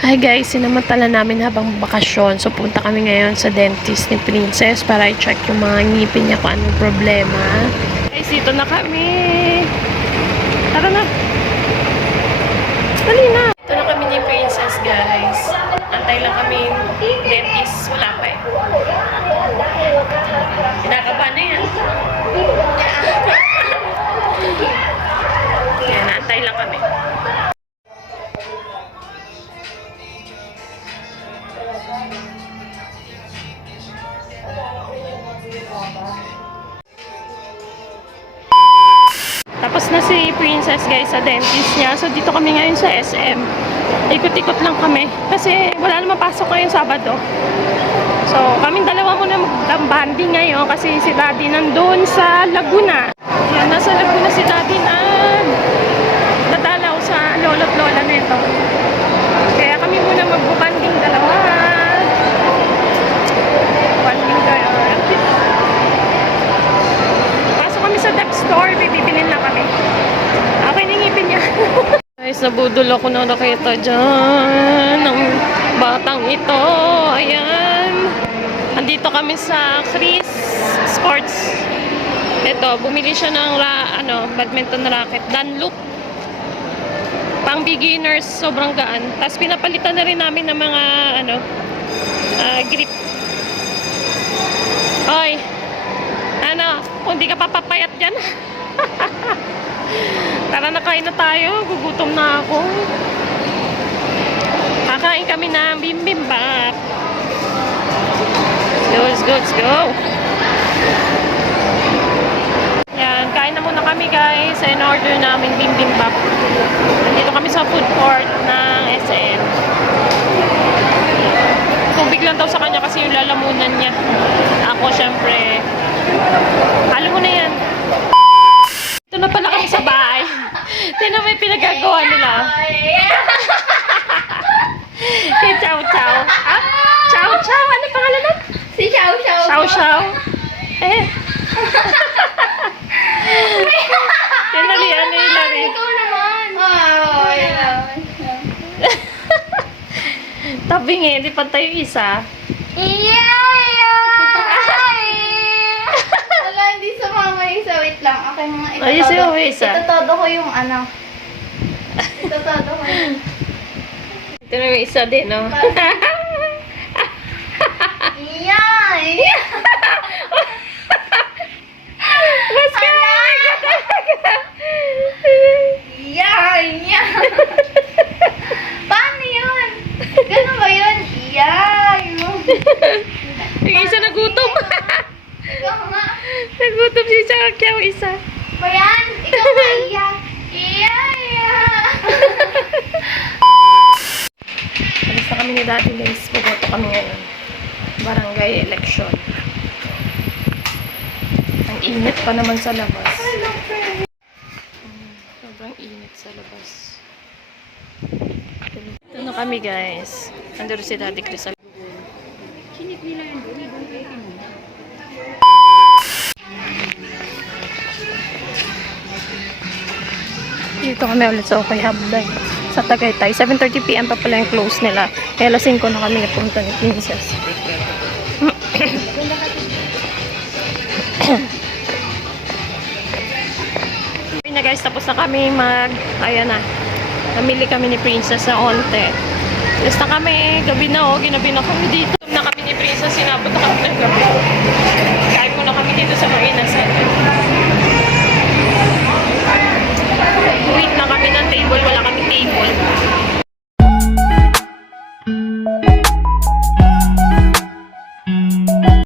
Hi guys, sinamantala namin habang bakasyon. So punta kami ngayon sa dentist ni Princess para i-check yung mga ngipin niya kung anong problema. Guys, dito na kami. Tara na. Dali na. Dito na kami ni Princess, guys. Antay lang kami dentist. Wala pa eh. Kinakabahan na yan. Yan, antay lang kami. Tapos na si Princess guys sa dentist niya. So dito kami ngayon sa SM. Ikot-ikot lang kami. Kasi wala naman pasok ngayong Sabado. So kaming dalawa muna mag-banding ngayon. Kasi si Daddy nandun sa Laguna. Yan, nasa Laguna si Daddy na dadalaw sa lolo't lola nito. Kaya kami muna mag-banding dalawa. Banding kayo. Pasok kami sa Dep Store. Bibilin lang kami. Okay, nangipin niya. Guys, nabudol ako na nakita dyan ng batang ito. Ayan. Andito kami sa Chris Sports. Ito, bumili siya ng badminton racket. Dunlop. Pang beginners, sobrang gaan. Tapos pinapalitan na rin namin ng mga grip. Hoy. Kung di ka papapayat dyan. Tara na, kain na tayo. Gugutom na ako. Kakain kami ng bibimbap. Let's go, let's go. Yan, kain na muna kami guys. In order namin bibimbap. Nandito kami sa food court ng SM. Tubig lang daw sa kanya kasi yung lalamunan niya. Ako syempre. Alam mo na yan. Ito na pala kami sa bahay. Tingnan mo yung pinagagawa nila. Kay Chow Chow. Ah? Chow Chow? Ano pangalan nun? Si Chow Chow. Chow Chow. Eh. Hinalian na Hilary. Ikaw naman. Oh, yeah. Tabing eh. Hindi pantay yung isa. Wala, hindi sumama yung isa. Wait lang. Okay, mga Ay, yung isa. Itotodo ko yung Itotodo ko yung... Ito na yung isa din, no? Yay! Mas ka! Yay! Paano yun? Ganun ba yun? Yay! Yung isa nagutom. Ikaw nga. Nagutom si Chow isa. Ba yan? Ikaw nga, iyak. Yay! Alis na kami ni Daddy Lace. Pupunta kami ngayon. Barangay election. Ang init pa naman sa labas. Sobrang init sa labas. Ito na kami guys. Nandito si Daddy Chris. Dito kami ulit sa Okay Habday. Sa Tagaytay. 7:30 PM pa pala yung close nila. Kaya alas 5 na kami napunta ni Princess. Na guys, tapos na kami ayan na. Namili kami ni Princess sa onte. Tapos na kami. Gabi na ginabi na kami dito. Na kami ni Princess. Sinabot na